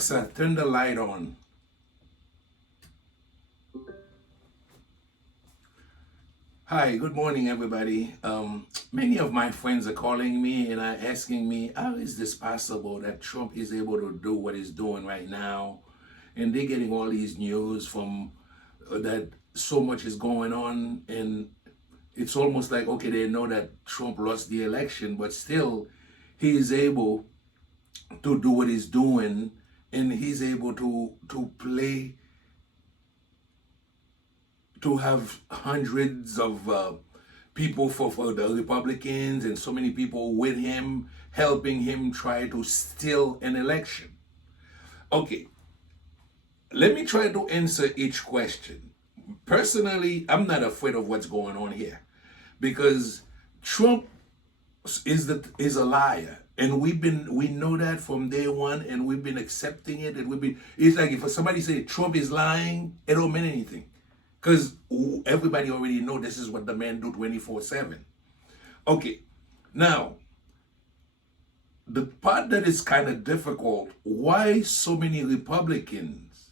Alexa, turn the light on. Hi, good morning, everybody. Many of my friends are calling me and are asking me, how is this possible that Trump is able to do what he's doing right now? And they're getting all these news from that so much is going on, and it's almost like, okay, they know that Trump lost the election, but still he is able to do what he's doing, and he's able to play, to have hundreds of people for the Republicans and so many people with him, helping him try to steal an election. Okay, let me try to answer each question. Personally, I'm not afraid of what's going on here, because Trump is a liar, and we know that from day one, and we've been accepting it, and it's like if somebody say Trump is lying, it don't mean anything, because everybody already know this is what the man do 24/7. Okay, now the part that is kind of difficult, why so many Republicans,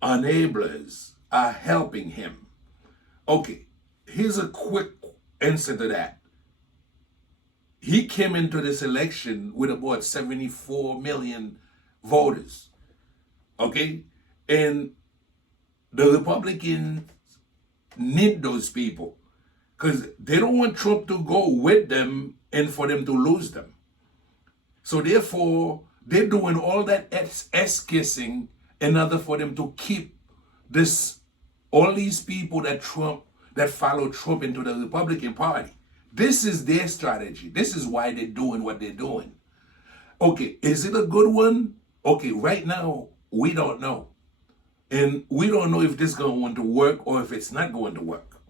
enablers, are helping him. Okay, here's a quick answer to that. He came into this election with about 74 million voters. Okay? And the Republicans need those people, because they don't want Trump to go with them and for them to lose them. So therefore, they're doing all that ass-kissing in order for them to keep all these people that follow Trump into the Republican Party. This is their strategy. This is why they're doing what they're doing. Okay, is it a good one? Okay, right now, we don't know. And we don't know if this is going to work or if it's not going to work.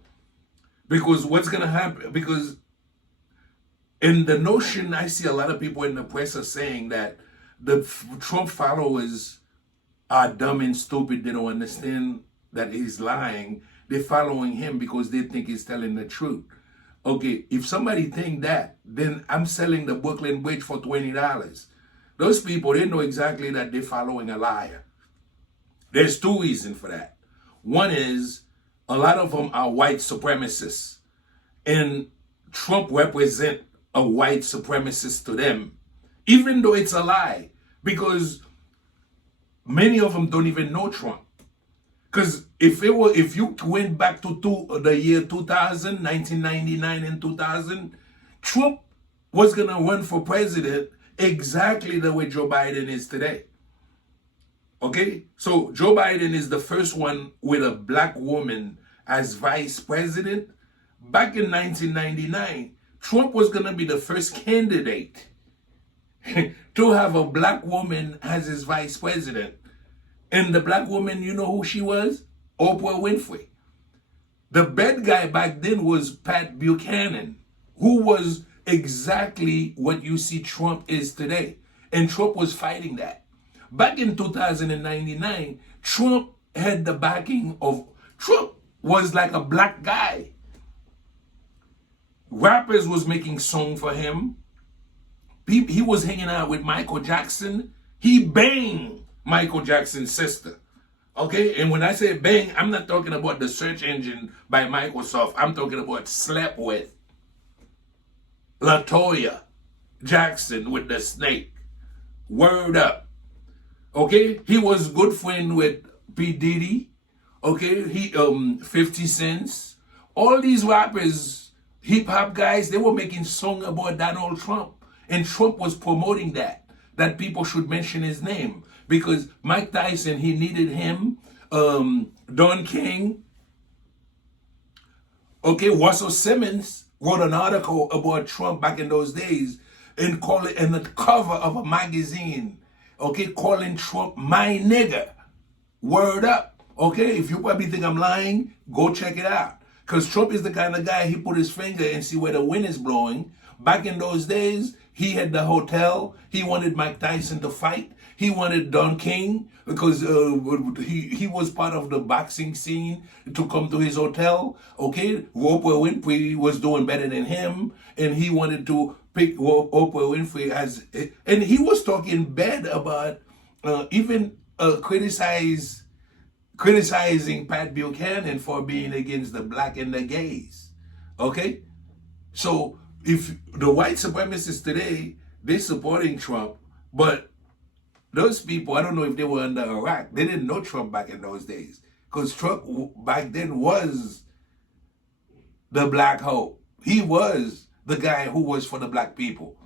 Because what's going to happen, because in the notion, I see a lot of people in the press are saying that the Trump followers are dumb and stupid. They don't understand that he's lying. They're following him because they think he's telling the truth. Okay, if somebody think that, then I'm selling the Brooklyn Bridge for $20. Those people, they know exactly that they're following a liar. There's two reasons for that. One is a lot of them are white supremacists, and Trump represent a white supremacist to them, even though it's a lie, because many of them don't even know Trump. Because if you went back to the year 2000, 1999 and 2000, Trump was going to run for president exactly the way Joe Biden is today. Okay? So Joe Biden is the first one with a black woman as vice president. Back in 1999, Trump was going to be the first candidate to have a black woman as his vice president. And the black woman, you know who she was? Oprah Winfrey. The bad guy back then was Pat Buchanan, who was exactly what you see Trump is today. And Trump was fighting that. Back in 2099, Trump had the backing of, Trump was like a black guy. Rappers was making songs for him. He was hanging out with Michael Jackson. He banged Michael Jackson's sister. Okay? And when I say bang, I'm not talking about the search engine by Microsoft. I'm talking about slept with LaToya Jackson with the snake. Word up. Okay? He was good friend with P. Diddy. Okay? 50 Cent. All these rappers, hip-hop guys, they were making songs about Donald Trump. And Trump was promoting that people should mention his name. Because Mike Tyson, he needed him. Don King. Okay, Russell Simmons wrote an article about Trump back in those days and call it in the cover of a magazine. Okay, calling Trump my nigger. Word up. Okay, if you probably think I'm lying, go check it out. Because Trump is the kind of guy, he put his finger and see where the wind is blowing. Back in those days, he had the hotel. He wanted Mike Tyson to fight. He wanted Don King because he was part of the boxing scene to come to his hotel. Okay, Oprah Winfrey was doing better than him, and he wanted to pick Oprah Winfrey as, and he was talking bad about even criticizing Pat Buchanan for being against the black and the gays. Okay? So if the white supremacists today, they're supporting Trump, but those people, I don't know if they were under Iraq, they didn't know Trump back in those days. Because Trump back then was the black hope. He was the guy who was for the black people.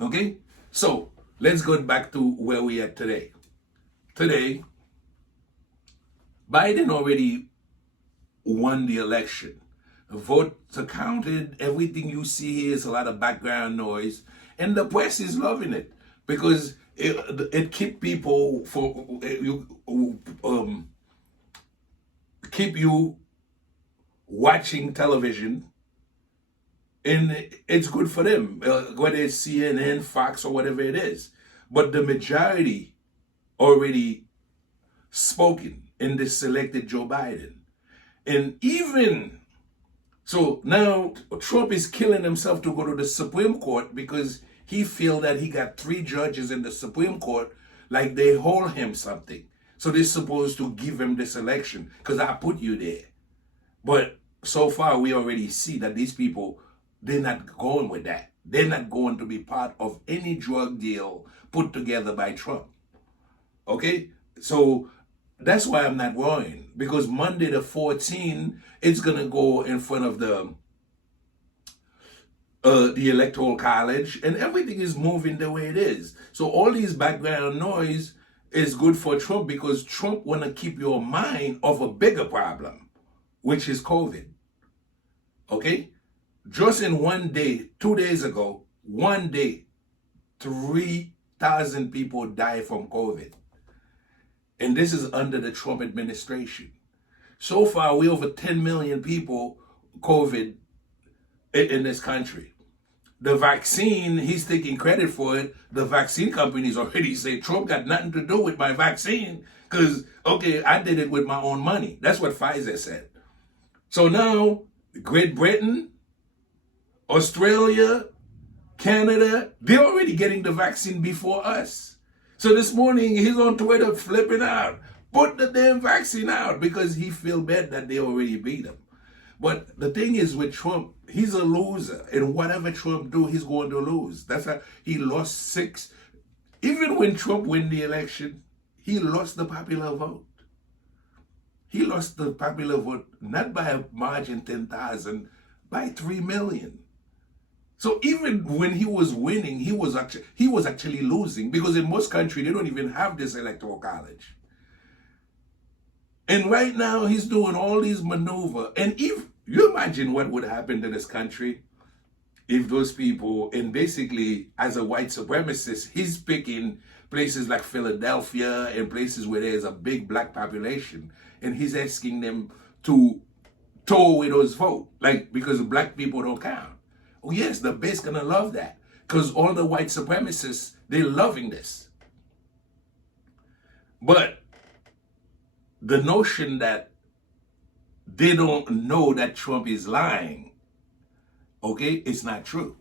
Okay? So let's go back to where we are today. Today, Biden already won the election. The votes are counted. Everything you see here is a lot of background noise. And the press is loving it because it keep people keep you watching television, and it's good for them, whether it's CNN, Fox, or whatever it is. But the majority already spoken and they selected Joe Biden. And even so now Trump is killing himself to go to the Supreme Court because he feels that he got 3 judges in the Supreme Court like they hold him something. So they're supposed to give him this election because I put you there. But so far we already see that these people, they're not going with that. They're not going to be part of any drug deal put together by Trump. Okay? So that's why I'm not worrying, because Monday the 14th, it's going to go in front of the Electoral College, and everything is moving the way it is. So all these background noise is good for Trump because Trump want to keep your mind off a bigger problem, which is COVID. Okay? Just in one day, 2 days ago, one day, 3,000 people died from COVID. And this is under the Trump administration. So far, we over 10 million people COVID in this country. The vaccine, he's taking credit for it. The vaccine companies already say Trump got nothing to do with my vaccine because, okay, I did it with my own money. That's what Pfizer said. So now, Great Britain, Australia, Canada, they're already getting the vaccine before us. So this morning, he's on Twitter flipping out. Put the damn vaccine out because he feel bad that they already beat him. But the thing is with Trump, he's a loser. And whatever Trump do, he's going to lose. That's how he lost 6. Even when Trump win the election, he lost the popular vote. He lost the popular vote not by a margin 10,000, by 3 million. So even when he was winning, he was actually losing, because in most countries they don't even have this electoral college. And right now he's doing all these maneuver. And if you imagine what would happen to this country if those people, and basically as a white supremacist, he's picking places like Philadelphia and places where there's a big black population, and he's asking them to tow away those votes, like, because black people don't count. Oh yes, the base gonna love that, because all the white supremacists, they're loving this. But the notion that they don't know that Trump is lying, okay, it's not true.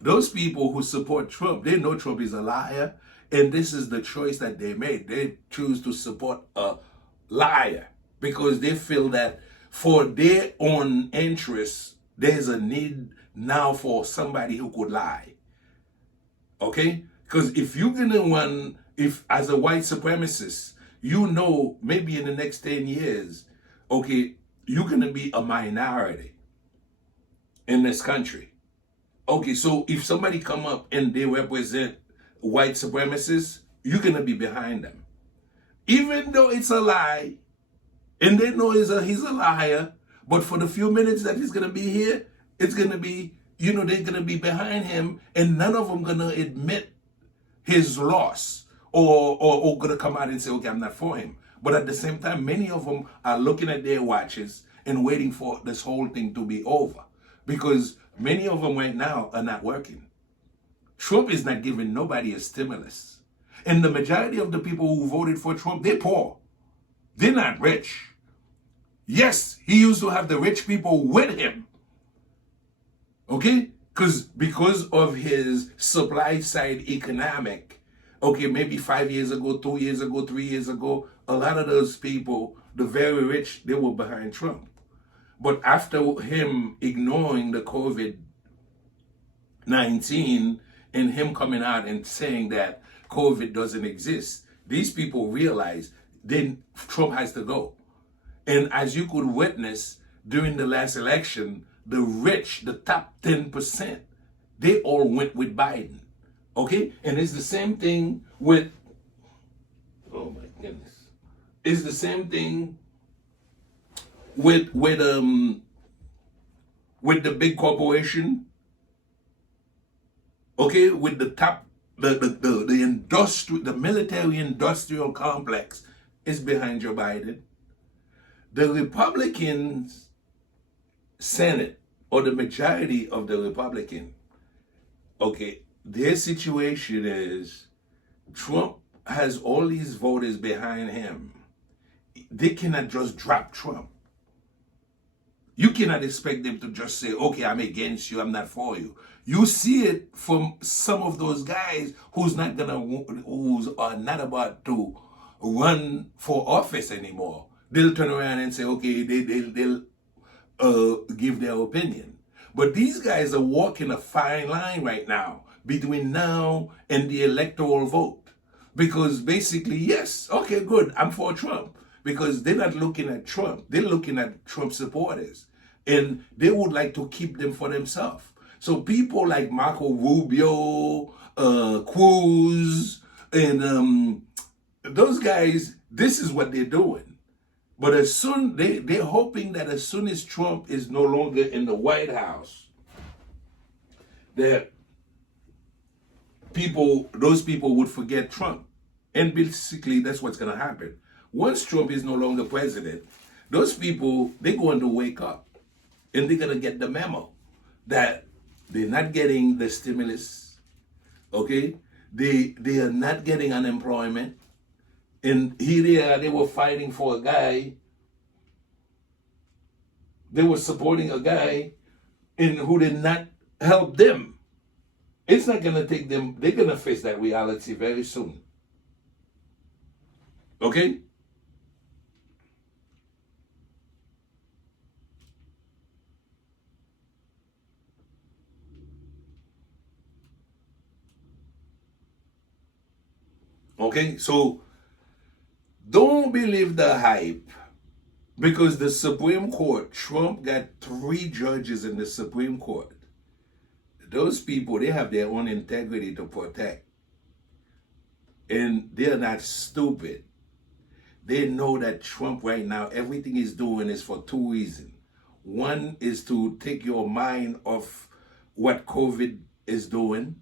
Those people who support Trump, they know Trump is a liar, and this is the choice that they made. They choose to support a liar because they feel that for their own interests, there's a need now for somebody who could lie. Okay? Because if you're gonna run, if as a white supremacist, you know maybe in the next 10 years, okay, you're gonna be a minority in this country. Okay, so if somebody come up and they represent white supremacists, you're gonna be behind them. Even though it's a lie, and they know he's a liar, but for the few minutes that he's gonna be here, it's gonna be, they're gonna be behind him, and none of them gonna admit his loss or gonna come out and say, okay, I'm not for him. But at the same time, many of them are looking at their watches and waiting for this whole thing to be over, because many of them right now are not working. Trump is not giving nobody a stimulus. And the majority of the people who voted for Trump, they're poor. They're not rich. Yes, he used to have the rich people with him. Okay? because of his supply side economic, okay, maybe 5 years ago, 2 years ago, 3 years ago, a lot of those people, the very rich, they were behind Trump. But after him ignoring the COVID-19 and him coming out and saying that COVID doesn't exist, these people realize then Trump has to go. And as you could witness during the last election, the rich, the top 10%, they all went with Biden. Okay? And it's the same thing with, oh my goodness. It's the same thing with the big corporation. Okay, with the top, the military industrial complex is behind Joe Biden. The Republicans Senate, or the majority of the Republican, okay, their situation is Trump has all these voters behind him. They cannot just drop Trump. You cannot expect them to just say, okay, I'm against you, I'm not for you. You see it from some of those guys who's not about to run for office anymore. They'll turn around and say, okay, they'll give their opinion. But these guys are walking a fine line right now between now and the electoral vote. Because basically, yes, okay, good, I'm for Trump. Because they're not looking at Trump. They're looking at Trump supporters. And they would like to keep them for themselves. So people like Marco Rubio, Cruz, and those guys, this is what they're doing. But as soon, they're hoping that as soon as Trump is no longer in the White House, that those people would forget Trump. And basically, that's what's going to happen. Once Trump is no longer president, those people, they're going to wake up. And they're going to get the memo that they're not getting the stimulus, okay? They are not getting unemployment. And here they were fighting for a guy. They were supporting a guy who did not help them. It's not going to take them, they're going to face that reality very soon. Okay? Okay, so don't believe the hype, because the Supreme Court, Trump got 3 judges in the Supreme Court. Those people, they have their own integrity to protect. And they're not stupid. They know that Trump right now, everything he's doing is for 2 reasons. One is to take your mind off what COVID is doing.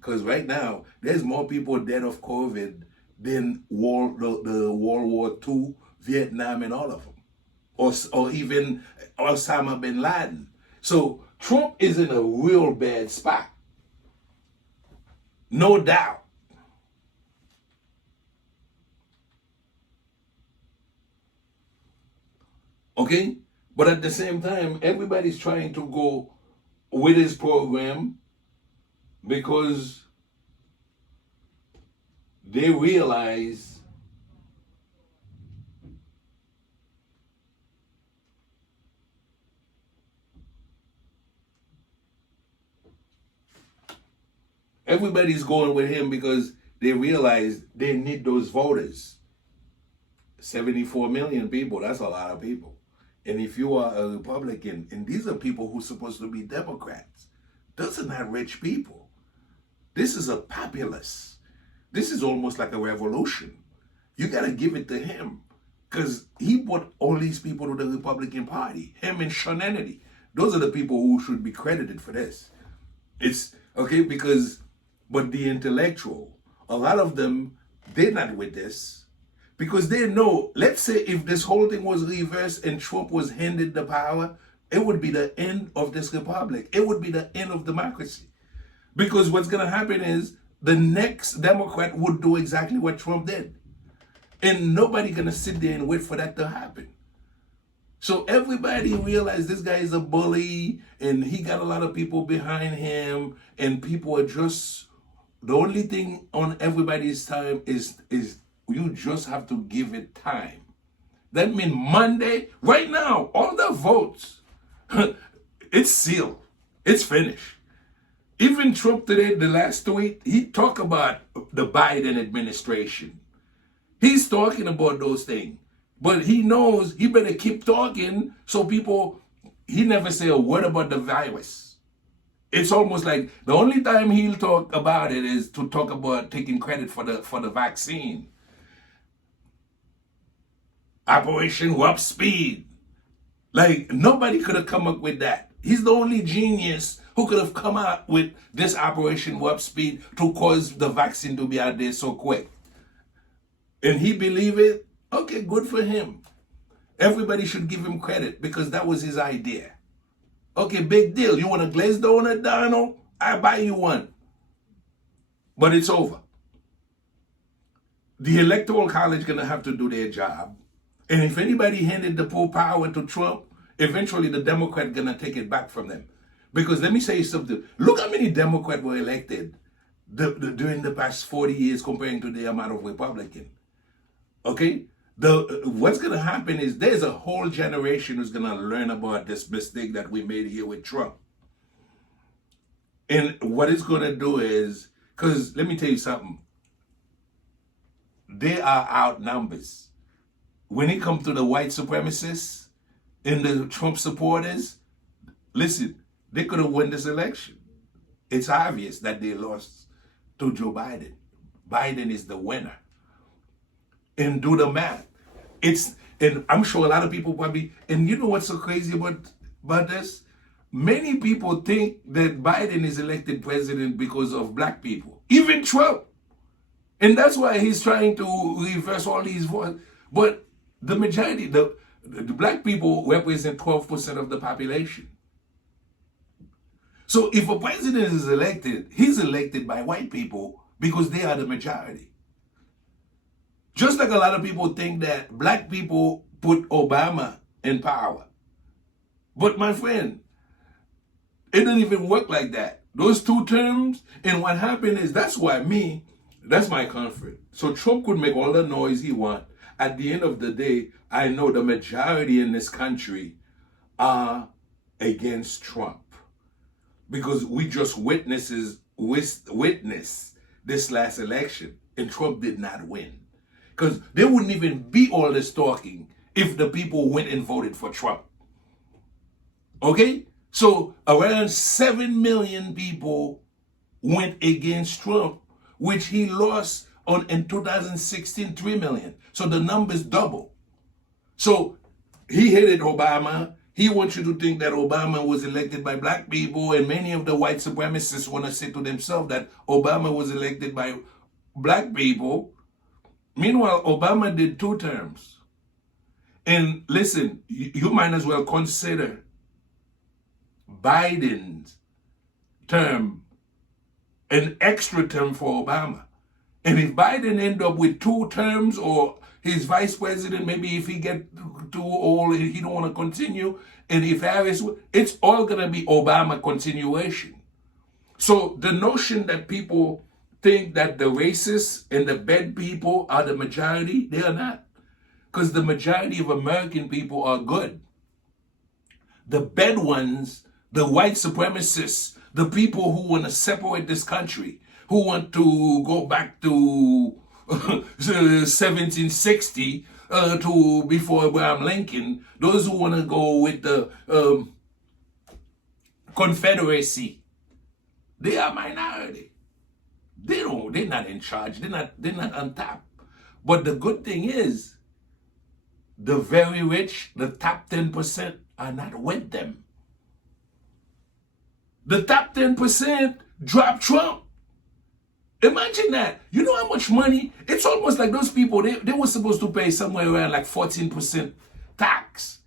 Because right now, there's more people dead of COVID than the World War II, Vietnam, and all of them. Or even Osama bin Laden. So Trump is in a real bad spot. No doubt. Okay? But at the same time, everybody's trying to go with his program because they realize everybody's going with him because they realize they need those voters. 74 million people, that's a lot of people. And if you are a Republican, and these are people who are supposed to be Democrats, those are not rich people. This is a populace. This is almost like a revolution. You got to give it to him because he brought all these people to the Republican Party. Him and Sean Hannity. Those are the people who should be credited for this. It's okay but the intellectual, a lot of them, they're not with this because they know, let's say if this whole thing was reversed and Trump was handed the power, it would be the end of this republic. It would be the end of democracy. Because what's going to happen is the next Democrat would do exactly what Trump did. And nobody going to sit there and wait for that to happen. So everybody realized this guy is a bully and he got a lot of people behind him, and people are just, the only thing on everybody's time is you just have to give it time. That means Monday, right now, all the votes, it's sealed. It's finished. Even Trump today, the last tweet, he talked about the Biden administration. He's talking about those things. But he knows he better keep talking so people, he never say a word about the virus. It's almost like the only time he'll talk about it is to talk about taking credit for the vaccine. Operation Warp Speed. Like, nobody could have come up with that. He's the only genius who could have come out with this Operation Warp Speed to cause the vaccine to be out there so quick. And he believed it. Okay, good for him. Everybody should give him credit because that was his idea. Okay, big deal. You want a glazed donut, Donald? I buy you one. But it's over. The Electoral College is going to have to do their job. And if anybody handed the full power to Trump, eventually the Democrat going to take it back from them. Because let me say something. Look how many Democrats were elected during the past 40 years comparing to the amount of Republicans. Okay? What's going to happen is there's a whole generation who's going to learn about this mistake that we made here with Trump. And what it's going to do is, because let me tell you something, they are outnumbers. When it comes to the white supremacists and the Trump supporters, listen, they could have won this election. It's obvious that they lost to Joe Biden. Biden is the winner. And do the math. And I'm sure a lot of people probably, and you know what's so crazy about this? Many people think that Biden is elected president because of black people, even Trump. And that's why he's trying to reverse all these votes. But the majority, the black people represent 12% of the population. So if a president is elected, he's elected by white people because they are the majority. Just like a lot of people think that black people put Obama in power. But my friend, it didn't even work like that. Those 2 terms, and what happened is, that's my comfort. So Trump could make all the noise he wants. At the end of the day, I know the majority in this country are against Trump. Because we just witnessed this last election, and Trump did not win. Because there wouldn't even be all this talking if the people went and voted for Trump. Okay? So around 7 million people went against Trump, which he lost in 2016, 3 million. So the numbers double. So he hated Obama. He wants you to think that Obama was elected by black people, and many of the white supremacists want to say to themselves that Obama was elected by black people. Meanwhile, Obama did 2 terms. And listen, you might as well consider Biden's term an extra term for Obama. And if Biden end up with 2 terms, or his vice president, maybe if he get too old and he don't want to continue, and if Harris, it's all going to be Obama continuation. So the notion that people think that the racists and the bad people are the majority, they are not. Because the majority of American people are good. The bad ones, the white supremacists, the people who want to separate this country, who want to go back to 1760 to before Abraham Lincoln, those who want to go with the Confederacy, they are minority. They're not in charge. They're not on top. But the good thing is, the very rich, the top 10%, are not with them. The top 10% dropped Trump. Imagine that. You know how much money? It's almost like those people, they were supposed to pay somewhere around like 14% tax.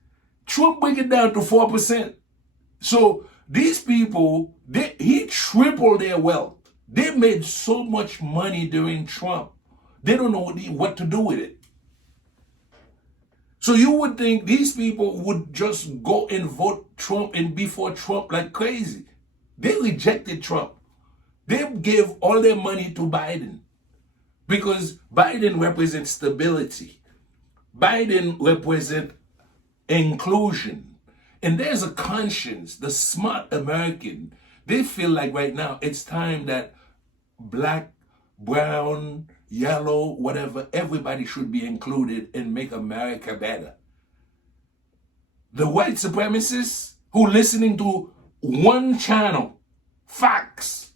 Trump bring it down to 4%. So these people, he tripled their wealth. They made so much money during Trump. They don't know what to do with it. So you would think these people would just go and vote Trump and be for Trump like crazy. They rejected Trump. They gave all their money to Biden because Biden represents stability. Biden represents inclusion. And there's a conscience, the smart American. They feel like right now it's time that black, brown, yellow, whatever, everybody should be included and make America better. The white supremacists who listening to one channel, Fox.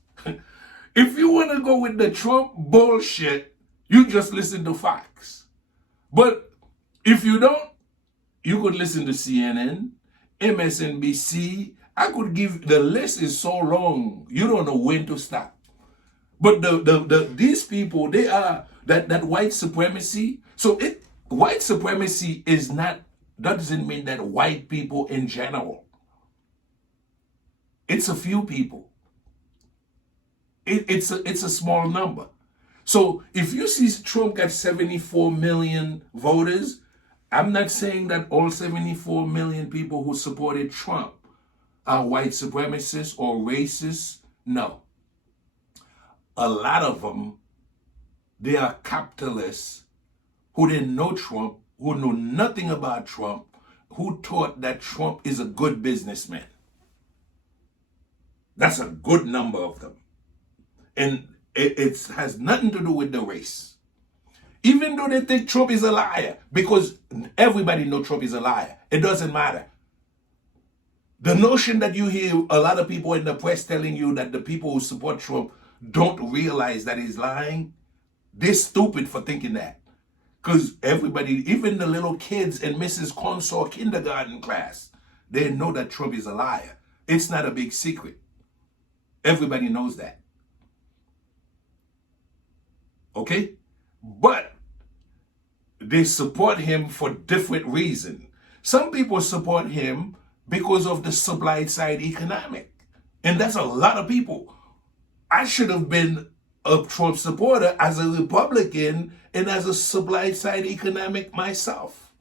If you want to go with the Trump bullshit, you just listen to Fox. But if you don't, you could listen to CNN, MSNBC. I could give, the list is so long, you don't know when to stop. But these people, they are that white supremacy. So white supremacy is not, doesn't mean that white people in general. It's a few people. It's a small number. So if you see Trump got 74 million voters, I'm not saying that all 74 million people who supported Trump are white supremacists or racists. No. A lot of them, they are capitalists who didn't know Trump, who knew nothing about Trump, who thought that Trump is a good businessman. That's a good number of them. And it has nothing to do with the race. Even though they think Trump is a liar, because everybody knows Trump is a liar. It doesn't matter. The notion that you hear a lot of people in the press telling you that the people who support Trump don't realize that he's lying, they're stupid for thinking that. Because everybody, even the little kids in Mrs. Consor kindergarten class, they know that Trump is a liar. It's not a big secret. Everybody knows that. Okay? But they support him for different reasons. Some people support him because of the supply side economic. And that's a lot of people. I should have been a Trump supporter as a Republican and as a supply side economic myself.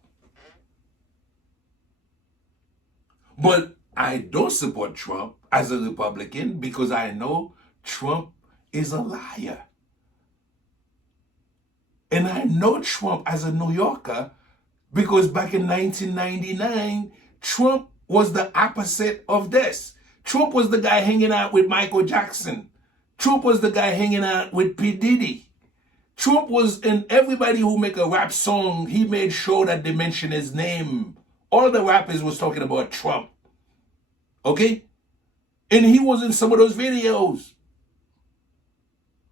But I don't support Trump as a Republican because I know Trump is a liar. And I know Trump as a New Yorker because back in 1999, Trump was the opposite of this. Trump was the guy hanging out with Michael Jackson. Trump was the guy hanging out with P. Diddy. Trump was, and everybody who make a rap song, he made sure that they mention his name. All the rappers was talking about Trump. Okay? And he was in some of those videos.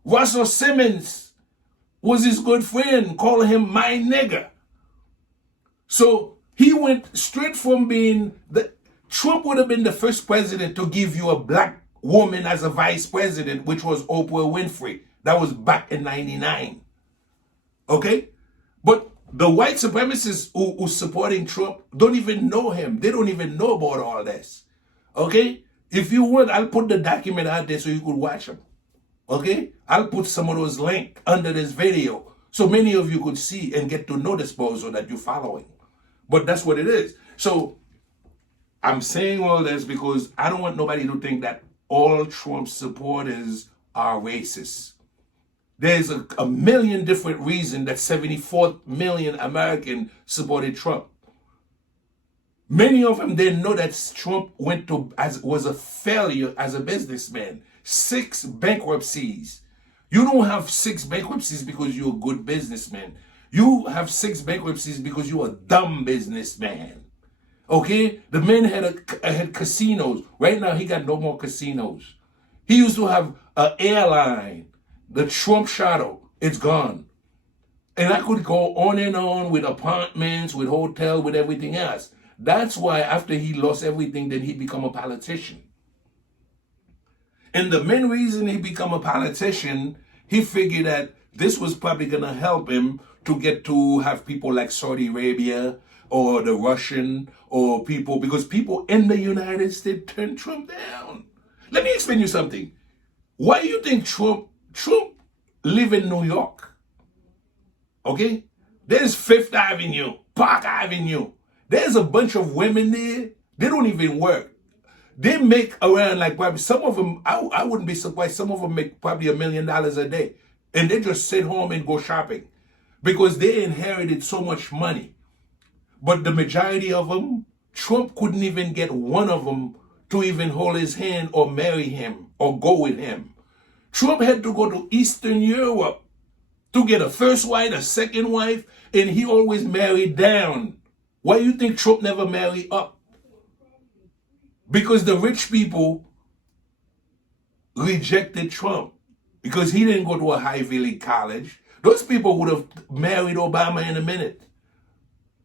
Russell Simmons was his good friend, calling him my nigger. So he went straight from being Trump would have been the first president to give you a black woman as a vice president, which was Oprah Winfrey. That was back in 99. Okay? But the white supremacists who supporting Trump don't even know him. They don't even know about all this. Okay? If you want, I'll put the document out there so you could watch them. Okay? I'll put some of those links under this video so many of you could see and get to know this bozo that you're following. But that's what it is. So I'm saying all this because I don't want nobody to think that all Trump supporters are racist. There's a million different reasons that 74 million Americans supported Trump. Many of them didn't know that Trump was a failure as a businessman. 6 bankruptcies. You don't have 6 bankruptcies because you're a good businessman. You have 6 bankruptcies because you're a dumb businessman. Okay? The man had casinos. Right now, he got no more casinos. He used to have an airline, the Trump Shuttle. It's gone. And I could go on and on with apartments, with hotel, with everything else. That's why after he lost everything, then he become a politician. And the main reason he become a politician, he figured that this was probably going to help him to get to have people like Saudi Arabia or the Russian or people, because people in the United States turned Trump down. Let me explain you something. Why do you think Trump live in New York? Okay? There's Fifth Avenue. Park Avenue. There's a bunch of women there. They don't even work. They make around like probably some of them, I wouldn't be surprised, some of them make probably $1 million a day. And they just sit home and go shopping because they inherited so much money. But the majority of them, Trump couldn't even get one of them to even hold his hand or marry him or go with him. Trump had to go to Eastern Europe to get a first wife, a second wife, and he always married down. Why do you think Trump never married up? Because the rich people rejected Trump because he didn't go to a Ivy League college. Those people would have married Obama in a minute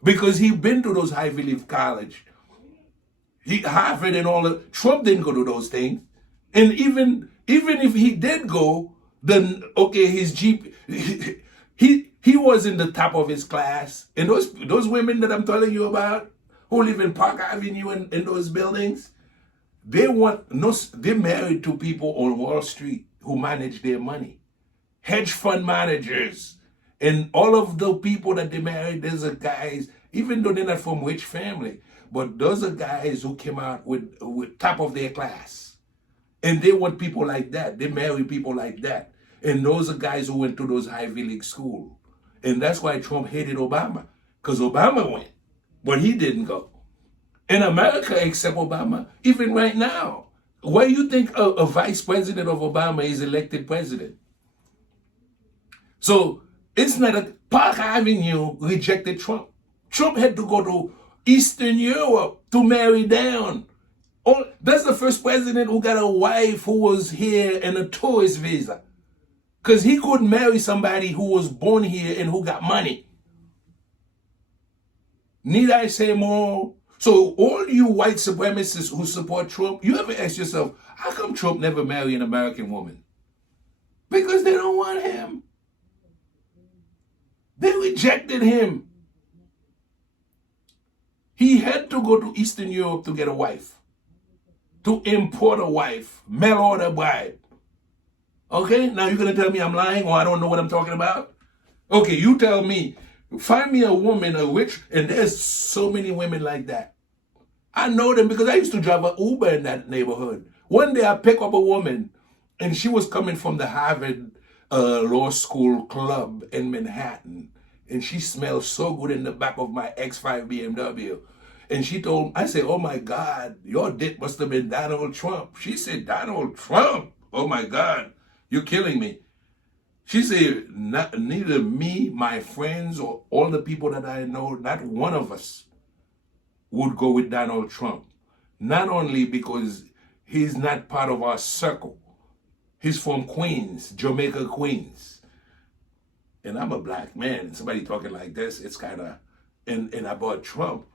because he'd been to those Ivy League college. Harvard and all that. Trump didn't go to those things. And even if he did go, then okay, his GP, he was in the top of his class. And those women that I'm telling you about who live in Park Avenue in those buildings, they're married to people on Wall Street who manage their money. Hedge fund managers. And all of the people that they married, there's a guys, even though they're not from rich family, but those are guys who came out with top of their class. And they want people like that. They marry people like that. And those are guys who went to those Ivy League schools. And that's why Trump hated Obama. Because Obama went, but he didn't go. And America accept Obama, even right now. Why do you think a vice president of Obama is elected president? So it's not a Park Avenue rejected Trump. Trump had to go to Eastern Europe to marry down. That's the first president who got a wife who was here in a tourist visa. Because he couldn't marry somebody who was born here and who got money. Need I say more? So all you white supremacists who support Trump, you ever ask yourself, how come Trump never married an American woman? Because they don't want him. They rejected him. He had to go to Eastern Europe to get a wife. To import a wife. Mail order bride. Okay, now you're going to tell me I'm lying or I don't know what I'm talking about? Okay, you tell me. Find me a woman, a rich, and there's so many women like that. I know them because I used to drive an Uber in that neighborhood. One day I picked up a woman and she was coming from the Harvard Law School Club in Manhattan. And she smelled so good in the back of my X5 BMW. And I said, oh my God, your dick must have been Donald Trump. She said, Donald Trump? Oh my God, you're killing me. She said, neither me, my friends, or all the people that I know, not one of us would go with Donald Trump. Not only because he's not part of our circle. He's from Queens, Jamaica, Queens. And I'm a black man. Somebody talking like this, it's kind of, and I bought Trump.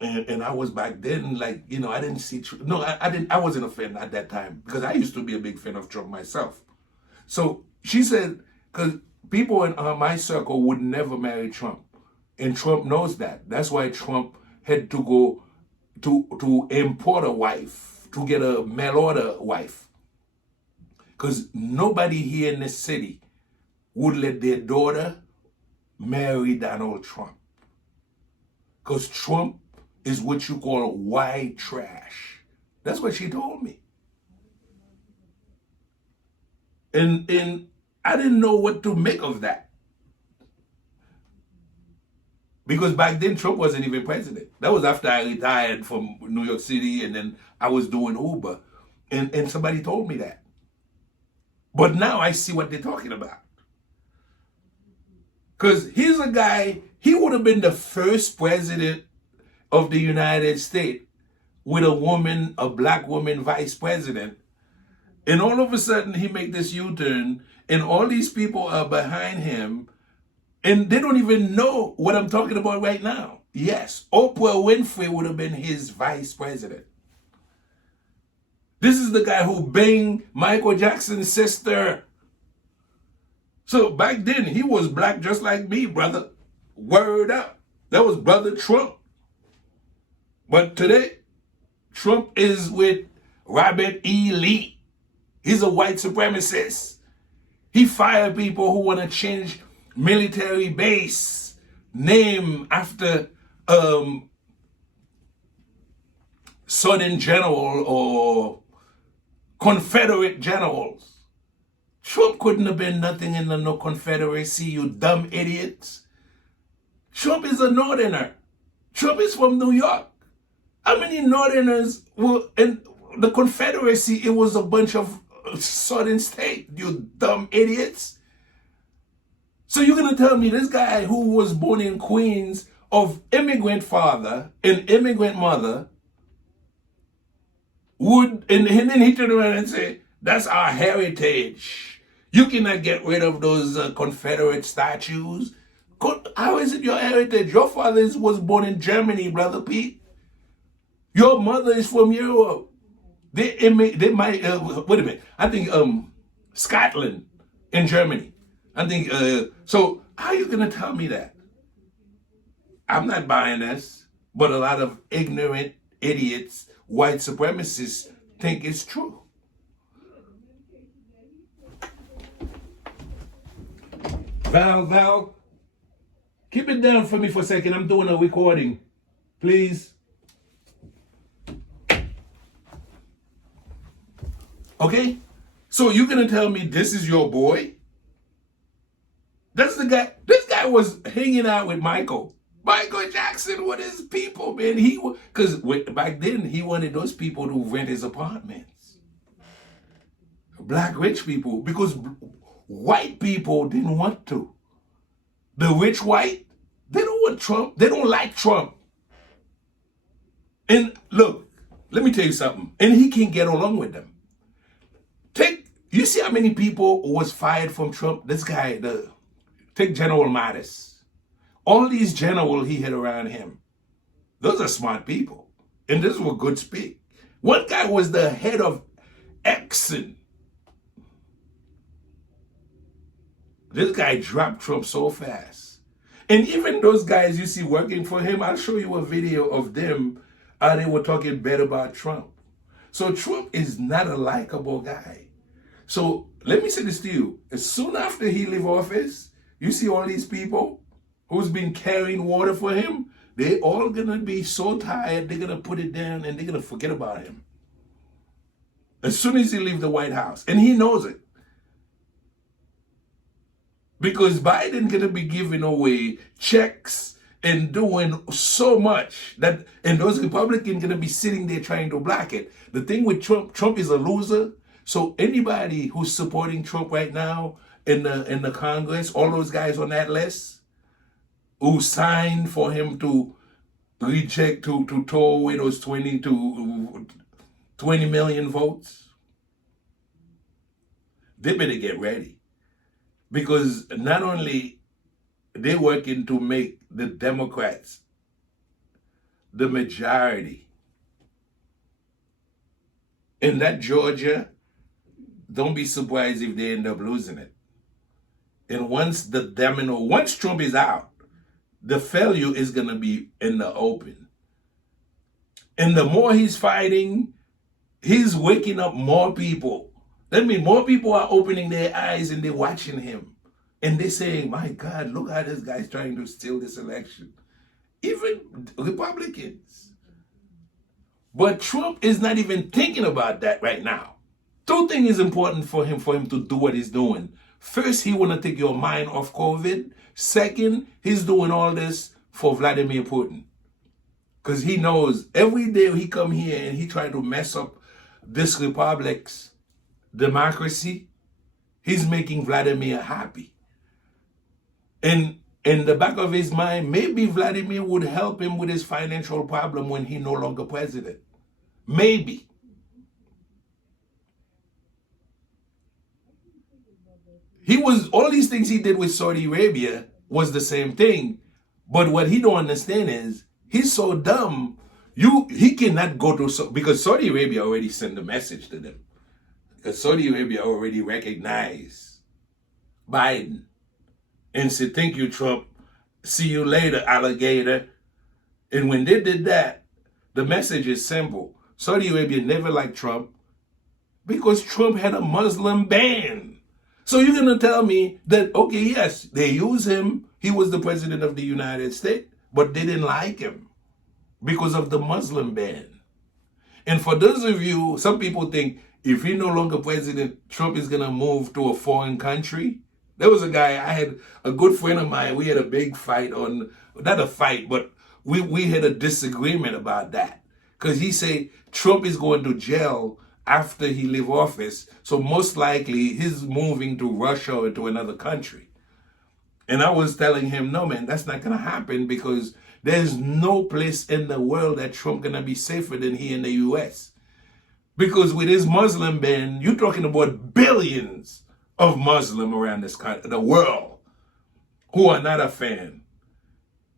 And I was back then, like, you know, I didn't see, I wasn't a fan at that time because I used to be a big fan of Trump myself. So she said, because people in my circle would never marry Trump. And Trump knows that. That's why Trump had to go to import a wife, to get a mail order wife. Because nobody here in this city would let their daughter marry Donald Trump. Because Trump is what you call white trash. That's what she told me. And I didn't know what to make of that. Because back then, Trump wasn't even president. That was after I retired from New York City and then I was doing Uber. And somebody told me that. But now I see what they're talking about. Because here's a guy, he would have been the first president of the United States with a woman, a black woman vice president. And all of a sudden he make this U-turn and all these people are behind him and they don't even know what I'm talking about right now. Yes, Oprah Winfrey would have been his vice president. This is the guy who banged Michael Jackson's sister. So back then, he was black just like me, brother. Word up. That was Brother Trump. But today, Trump is with Robert E. Lee. He's a white supremacist. He fired people who want to change military base named after Southern general or Confederate generals. Trump couldn't have been nothing in the no Confederacy, you dumb idiots. Trump is a Northerner. Trump is from New York. How many Northerners were in the Confederacy? It was a bunch of Southern states, you dumb idiots. So you're going to tell me this guy who was born in Queens of immigrant father and immigrant mother would, and then he turned around and say, that's our heritage. You cannot get rid of those Confederate statues. How is it your heritage? Your father was born in Germany, Brother Pete. Your mother is from Europe. They might, wait a minute. I think Scotland in Germany. I think, so how are you going to tell me that? I'm not buying this, but a lot of ignorant idiots, white supremacists think it's true. Val, keep it down for me for a second. I'm doing a recording, please. Okay? So you're going to tell me this is your boy? That's the guy. This guy was hanging out with Michael Jackson with his people, man. Because back then he wanted those people to rent his apartments. Black rich people, because white people didn't want to. The rich white, they don't want Trump. They don't like Trump. And look, let me tell you something. And he can't get along with them. You see how many people was fired from Trump? This guy, take General Mattis. All these generals he had around him, those are smart people. And this was good speak. One guy was the head of Exxon. This guy dropped Trump so fast. And even those guys you see working for him, I'll show you a video of them, how they were talking bad about Trump. So Trump is not a likable guy. So let me say this to you. As soon after he leave office, you see all these people who's been carrying water for him, they all gonna be so tired, they're gonna put it down and they're gonna forget about him. As soon as he leave the White House, and he knows it. Because Biden gonna be giving away checks and doing so much that, and those Republicans gonna be sitting there trying to block it. The thing with Trump is a loser. So anybody who's supporting Trump right now in the Congress, all those guys on that list who signed for him to reject, to throw away those 20 million votes, they better get ready. Because not only they're working to make the Democrats the majority in that Georgia, don't be surprised if they end up losing it. And once Trump is out, the failure is going to be in the open. And the more he's fighting, he's waking up more people. That means more people are opening their eyes and they're watching him. And they're saying, my God, look how this guy's trying to steal this election. Even Republicans. But Trump is not even thinking about that right now. Two things is important for him to do what he's doing. First, he want to take your mind off COVID. Second, he's doing all this for Vladimir Putin. Because he knows every day he come here and he try to mess up this republic's democracy, he's making Vladimir happy. And in the back of his mind, maybe Vladimir would help him with his financial problem when he's no longer president. Maybe. All these things he did with Saudi Arabia was the same thing. But what he don't understand is, he's so dumb, he cannot go to, because Saudi Arabia already sent a message to them. Because Saudi Arabia already recognized Biden and said, thank you, Trump. See you later, alligator. And when they did that, the message is simple. Saudi Arabia never liked Trump because Trump had a Muslim ban. So you're going to tell me that, okay, yes, they use him. He was the president of the United States, but they didn't like him because of the Muslim ban. And for those of you, some people think if he's no longer president, Trump is going to move to a foreign country. There was a guy, I had a good friend of mine, we had a big fight on, not a fight, but we had a disagreement about that. Because he said Trump is going to jail after he leave office, so most likely he's moving to Russia or to another country. And I was telling him, no, man, that's not going to happen because there's no place in the world that Trump going to be safer than here in the U.S. Because with his Muslim ban, you're talking about billions of Muslims around the world who are not a fan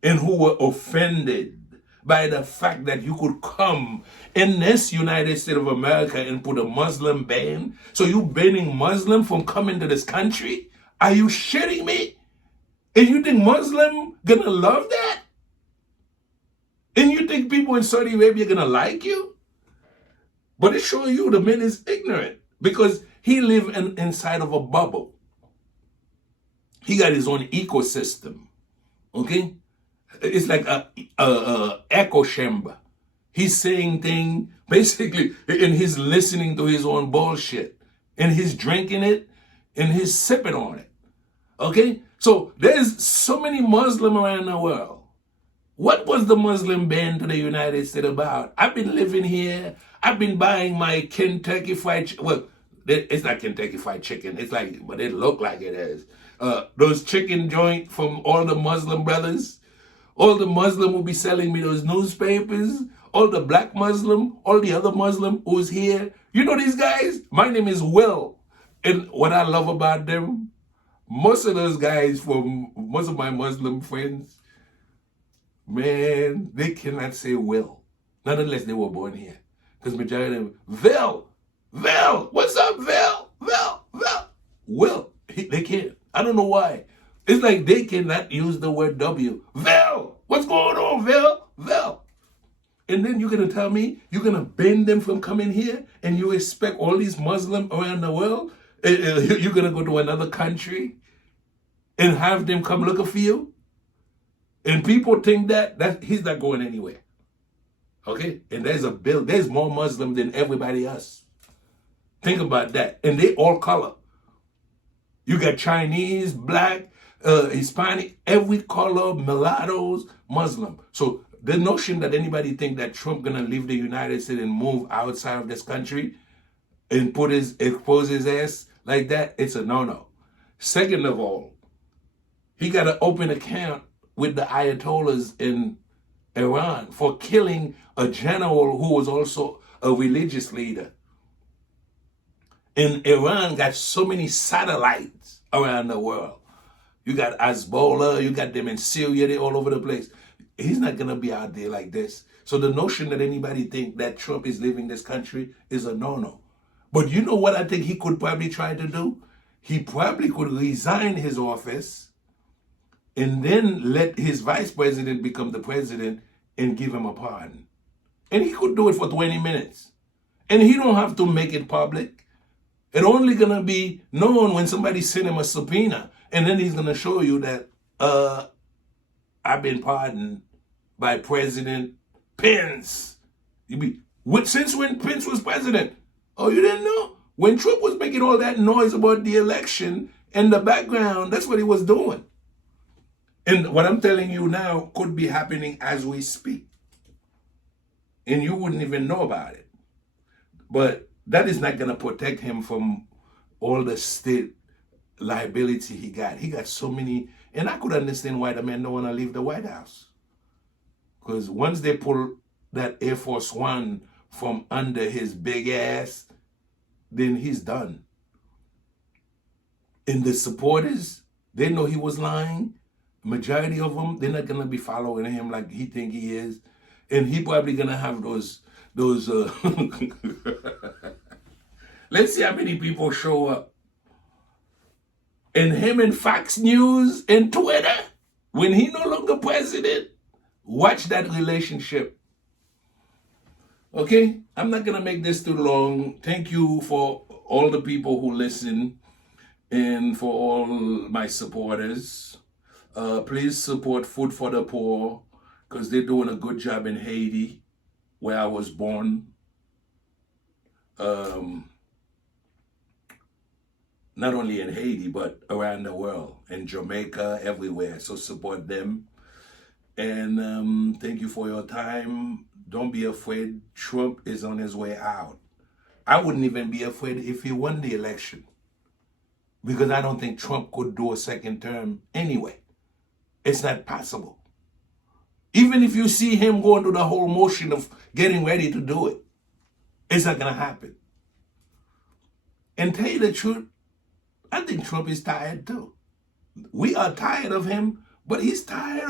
and who were offended by the fact that you could come in this United States of America and put a Muslim ban. So you banning Muslim from coming to this country? Are you shitting me? And you think Muslim gonna love that? And you think people in Saudi Arabia gonna like you? But it shows you the man is ignorant because he live inside of a bubble. He got his own ecosystem, okay? It's like a echo chamber. He's saying things basically, and he's listening to his own bullshit, and he's drinking it, and he's sipping on it. Okay, so there's so many Muslims around the world. What was the Muslim ban to the United States about? I've been living here. I've been buying my Kentucky Fried well, it's not Kentucky Fried Chicken. It's like, but it look like it is. Those chicken joint from all the Muslim brothers. All the Muslim will be selling me those newspapers. All the black Muslim, all the other Muslim who's here. You know these guys? My name is Will. And what I love about them, most of those guys from most of my Muslim friends, man, they cannot say Will. Not unless they were born here. Because majority of them, Vil, what's up, Vil? Will, they can't. I don't know why. It's like they cannot use the word W. Vil, what's going on, Vil? And then you're going to tell me you're going to ban them from coming here and you expect all these Muslims around the world, you're going to go to another country and have them come looking for you? And people think that he's not going anywhere. Okay? And there's more Muslim than everybody else. Think about that. And they all color. You got Chinese, black, Hispanic, every color, mulattoes, Muslim. So the notion that anybody think that Trump gonna leave the United States and move outside of this country and expose his ass like that, it's a no-no. Second of all, he got an open account with the Ayatollahs in Iran for killing a general who was also a religious leader. And Iran got so many satellites around the world. You got Hezbollah, you got them in Syria, they all over the place. He's not going to be out there like this. So the notion that anybody think that Trump is leaving this country is a no-no. But you know what I think he could probably try to do? He probably could resign his office and then let his vice president become the president and give him a pardon. And he could do it for 20 minutes. And he don't have to make it public. It's only going to be known when somebody send him a subpoena. And then he's going to show you that, I've been pardoned by President Pence. Since when Pence was president? Oh, you didn't know? When Trump was making all that noise about the election, in the background, that's what he was doing. And what I'm telling you now could be happening as we speak. And you wouldn't even know about it. But that is not going to protect him from all the state liability he got. He got so many, and I could understand why the man don't want to leave the White House. Because once they pull that Air Force One from under his big ass, then he's done. And the supporters, they know he was lying. Majority of them, they're not going to be following him like he think he is. And he probably going to have those let's see how many people show up. And him and Fox News and Twitter, when he no longer president, watch that relationship. Okay? I'm not going to make this too long. Thank you for all the people who listen. And for all my supporters, please support Food for the Poor, because they're doing a good job in Haiti, where I was born. Not only in Haiti, but around the world, in Jamaica, everywhere. So support them. And thank you for your time. Don't be afraid. Trump is on his way out. I wouldn't even be afraid if he won the election, because I don't think Trump could do a second term anyway. It's not possible. Even if you see him going through the whole motion of getting ready to do it, it's not going to happen. And tell you the truth, I think Trump is tired too. We are tired of him, but he's tired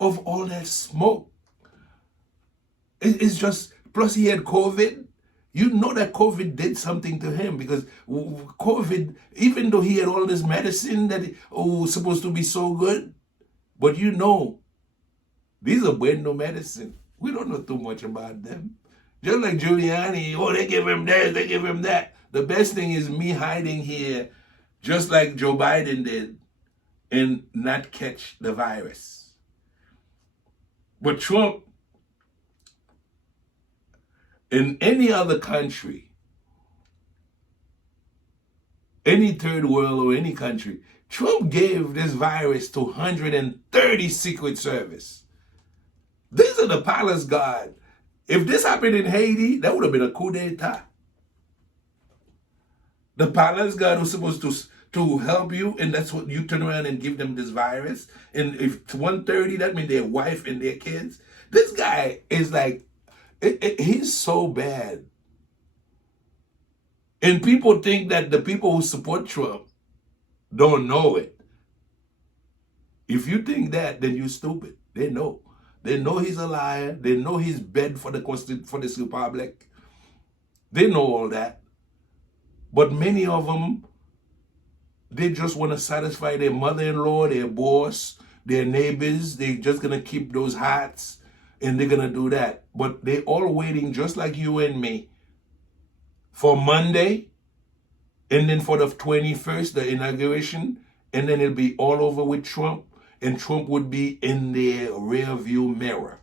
of all that smoke. It's just, plus he had COVID. You know that COVID did something to him, because COVID, even though he had all this medicine that was supposed to be so good, but you know, these are bueno medicine. We don't know too much about them. Just like Giuliani, they give him this, they give him that. The best thing is me hiding here, just like Joe Biden did, and not catch the virus. But Trump, in any other country, any third world or any country, Trump gave this virus to 130 Secret Service. These are the palace guard. If this happened in Haiti, that would have been a coup d'etat. The palace guard was supposed to help you, and that's what you turn around and give them this virus. And if to 130, that means their wife and their kids. This guy is like, he's so bad. And people think that the people who support Trump don't know it. If you think that, then you're stupid. They know. They know he's a liar. They know he's bad for this republic. They know all that. But many of them, they just want to satisfy their mother-in-law, their boss, their neighbors. They're just going to keep those hats, and they're going to do that. But they're all waiting, just like you and me, for Monday, and then for the 21st, the inauguration, and then it'll be all over with Trump, and Trump would be in their rear view mirror.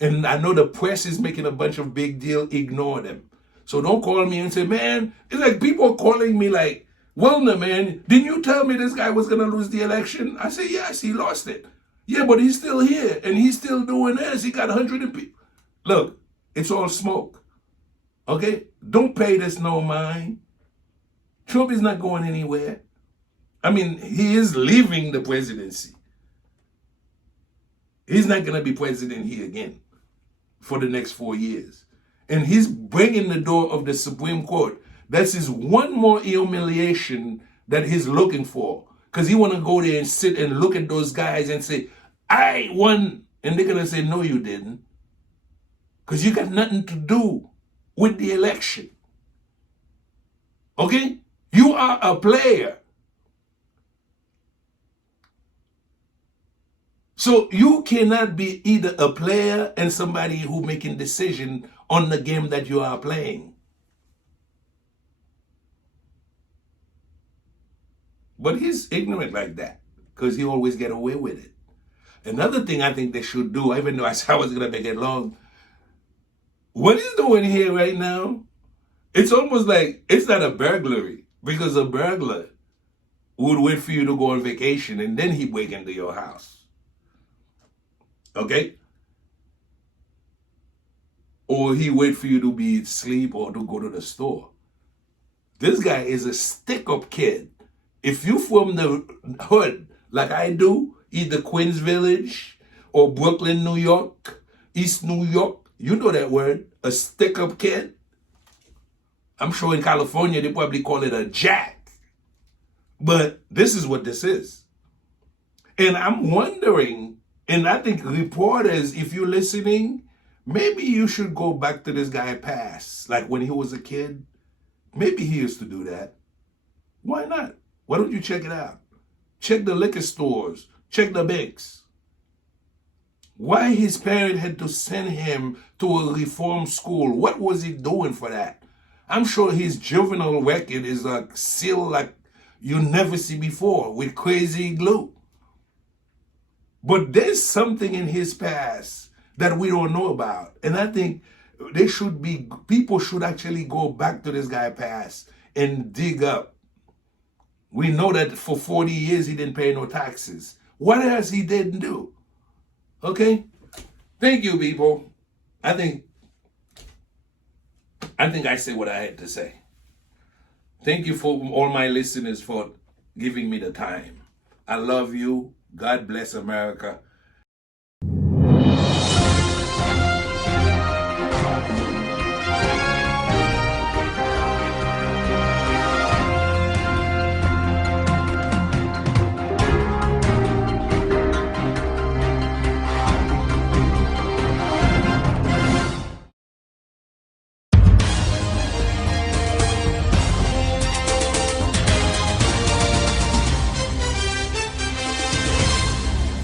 And I know the press is making a bunch of big deal. Ignore them. So don't call me and say, man, it's like people calling me like, Wilner, man, didn't you tell me this guy was going to lose the election? I say, yes, he lost it. Yeah, but he's still here, and he's still doing this. He got 100 people. Look, it's all smoke. Okay? Don't pay this no mind. Trump is not going anywhere. I mean, he is leaving the presidency. He's not going to be president here again for the next 4 years. And he's bringing the door of the Supreme Court. That's his one more humiliation that he's looking for. Because he want to go there and sit and look at those guys and say, I won. And they're going to say, no, you didn't. Because you got nothing to do with the election. Okay? You are a player. So you cannot be either a player and somebody who making decision on the game that you are playing. But he's ignorant like that because he always get away with it. Another thing I think they should do, even though I said I was going to make it long, what he's doing here right now, it's almost like it's not a burglary, because a burglar would wait for you to go on vacation and then he break into your house. Okay? Or he wait for you to be asleep or to go to the store. This guy is a stick-up kid. If you from the hood, like I do, either Queens Village or Brooklyn, New York, East New York, you know that word, a stick-up kid. I'm sure in California they probably call it a jack. But this is what this is. And I'm wondering, and I think reporters, if you're listening, maybe you should go back to this guy's past. Like when he was a kid, maybe he used to do that. Why not? Why don't you check it out? Check the liquor stores. Check the banks. Why his parent had to send him to a reform school? What was he doing for that? I'm sure his juvenile record is like still like, you never see before with crazy glue. But there's something in his past that we don't know about. And I think people should actually go back to this guy's past and dig up. We know that for 40 years he didn't pay no taxes. What else he didn't do? Okay? Thank you, people. I think I said what I had to say. Thank you for all my listeners for giving me the time. I love you. God bless America.